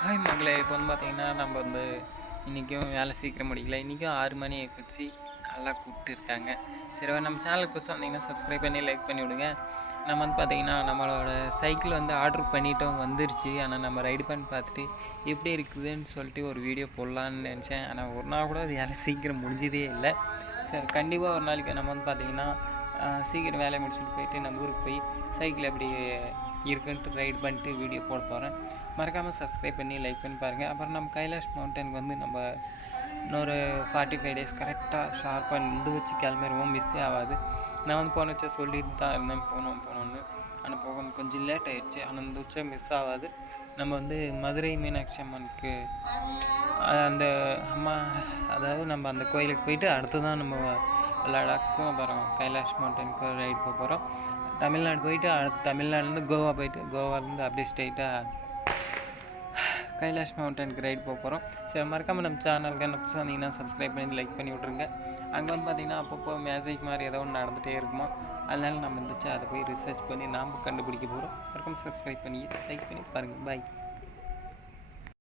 Hi மகளே இப்போ வந்து பார்த்தீங்கன்னா நம்ம வந்து இன்றைக்கும் வேலை சீக்கிரம் முடியல இன்றைக்கும் ஆறு மணி வச்சு நல்லா கூப்பிட்டு இருக்காங்க. சரி நம்ம சேனலுக்கு புதுசாக வந்தீங்கன்னா சப்ஸ்கிரைப் பண்ணி லைக் பண்ணி விடுங்க. நம்ம வந்து பார்த்தீங்கன்னா நம்மளோட சைக்கிள் வந்து ஆர்டர் பண்ணிட்டோம் வந்துருச்சு. ஆனால் நம்ம ரைடு பண்ணி பார்த்துட்டு எப்படி இருக்குதுன்னு சொல்லிட்டு ஒரு வீடியோ போடலான்னு நினச்சேன். ஆனால் ஒரு நாள் கூட அது வேலை சீக்கிரம் முடிஞ்சதே இல்லை. சரி கண்டிப்பாக ஒரு நாளைக்கு நம்ம வந்து பார்த்தீங்கன்னா சீக்கிரம் வேலையை முடிச்சுட்டு போயிட்டு நம்ம ஊருக்கு போய் சைக்கிள் அப்படி இருக்குன்ட்டு ரைட் பண்ணிட்டு வீடியோ போட போகிறேன் மறக்காமல் சப்ஸ்கிரைப் பண்ணி லைக் பண்ணி பாருங்கள் அப்புறம் நம்ம கைலாஷ் மவுண்டனுக்கு வந்து நம்ம இன்னொரு ஃபார்ட்டி ஃபைவ் டேஸ் கரெக்டாக ஷார்ப்பாக நின்று வச்சு கிளம்பிடுவோம் மிஸ்ஸே ஆகாது. நான் வந்து போன வச்சா சொல்லிட்டு தான் இருந்தேன். போகணும் போனோம்னு. ஆனால் போக கொஞ்சம் லேட் ஆகிடுச்சு ஆனால் இந்த வச்சா மிஸ் ஆகாது. நம்ம வந்து மதுரை மீனாட்சி அம்மனுக்கு அந்த அம்மா அதாவது நம்ம அந்த கோயிலுக்கு போயிட்டு அடுத்து தான் நம்ம லடாக்கும் அப்புறம் கைலாஷ் மவுண்டனுக்கு ரைடு போக போகிறோம் தமிழ்நாடு போயிட்டு அடுத்து தமிழ்நாடுலேருந்து கோவா போயிட்டு கோவாலேருந்து அப்படியே ஸ்ட்ரைட்டாக கைலாஷ் மவுண்டனுக்கு ரைடு போக போகிறோம் சரி மறக்காமல் நம்ம சேனலுக்கு என்ன சொன்னீங்கன்னா சப்ஸ்கிரைப் பண்ணி லைக் பண்ணி விட்ருங்க அங்கே வந்து பார்த்தீங்கன்னா அப்பப்போ மேஜிக் மாதிரி ஏதோ ஒன்று நடந்துகிட்டே இருக்குமா? அதனால நம்ம இருந்துச்சு அதை போய் ரிசர்ச் பண்ணி நாம் கண்டுபிடிக்க போகிறோம் மறக்காமல் சப்ஸ்கிரைப் பண்ணி லைக் பண்ணி பாருங்கள் பாய்